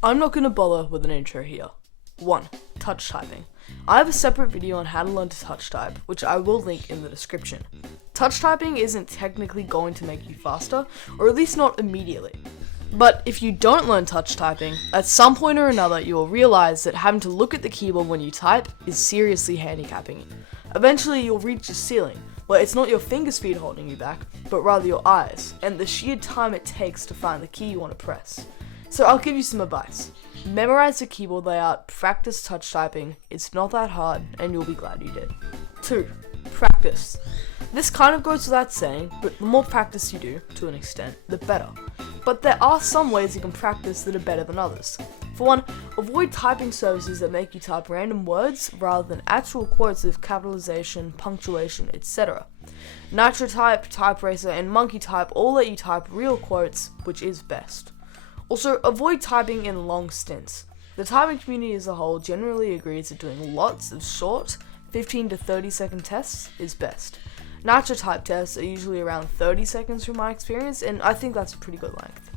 I'm not going to bother with an intro here. 1. Touch typing. I have a separate video on how to learn to touch type, which I will link in the description. Touch typing isn't technically going to make you faster, or at least not immediately. But if you don't learn touch typing, at some point or another you will realize that having to look at the keyboard when you type is seriously handicapping you. Eventually you'll reach a ceiling, where it's not your finger speed holding you back, but rather your eyes, and the sheer time it takes to find the key you want to press. So I'll give you some advice. Memorize the keyboard layout, practice touch typing, it's not that hard, and you'll be glad you did. 2. Practice. This kind of goes without saying, but the more practice you do, to an extent, the better. But there are some ways you can practice that are better than others. For one, avoid typing services that make you type random words rather than actual quotes with capitalization, punctuation, etc. NitroType, TypeRacer, and MonkeyType all let you type real quotes, which is best. Also, avoid typing in long stints. The typing community as a whole generally agrees that doing lots of short, 15 to 30 second tests is best. NitroType tests are usually around 30 seconds from my experience, and I think that's a pretty good length.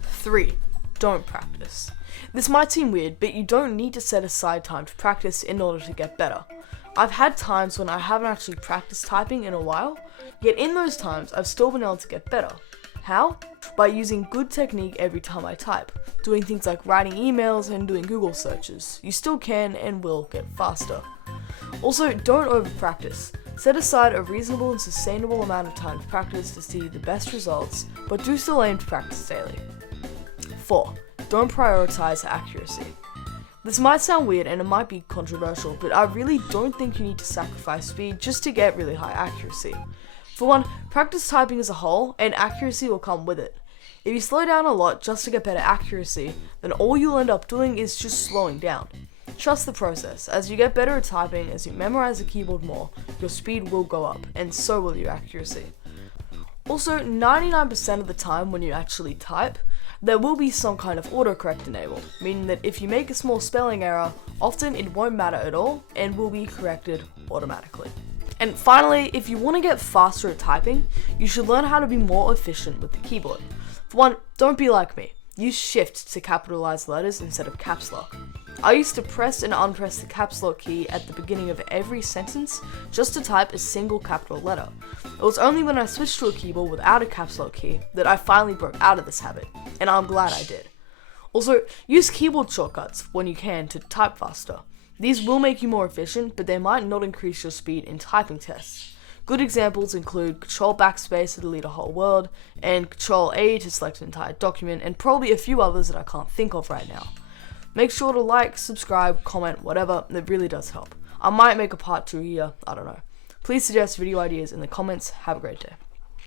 3. Don't practice. This might seem weird, but you don't need to set aside time to practice in order to get better. I've had times when I haven't actually practiced typing in a while, yet in those times I've still been able to get better. How? By using good technique every time I type, doing things like writing emails and doing Google searches. You still can and will get faster. Also, don't over-practice. Set aside a reasonable and sustainable amount of time to practice to see the best results, but do still aim to practice daily. 4. Don't prioritize accuracy. This might sound weird and it might be controversial, but I really don't think you need to sacrifice speed just to get really high accuracy. For one, practice typing as a whole, and accuracy will come with it. If you slow down a lot just to get better accuracy, then all you'll end up doing is just slowing down. Trust the process. As you get better at typing, as you memorize the keyboard more, your speed will go up, and so will your accuracy. Also, 99% of the time when you actually type, there will be some kind of autocorrect enabled, meaning that if you make a small spelling error, often it won't matter at all, and will be corrected automatically. And finally, if you want to get faster at typing, you should learn how to be more efficient with the keyboard. For one, don't be like me. Use Shift to capitalize letters instead of caps lock. I used to press and unpress the caps lock key at the beginning of every sentence just to type a single capital letter. It was only when I switched to a keyboard without a caps lock key that I finally broke out of this habit, and I'm glad I did. Also, use keyboard shortcuts when you can to type faster. These will make you more efficient, but they might not increase your speed in typing tests. Good examples include Control Backspace to delete a whole word, and Control A to select an entire document, and probably a few others that I can't think of right now. Make sure to like, subscribe, comment, whatever, it really does help. I might make a part 2 here, I don't know. Please suggest video ideas in the comments. Have a great day.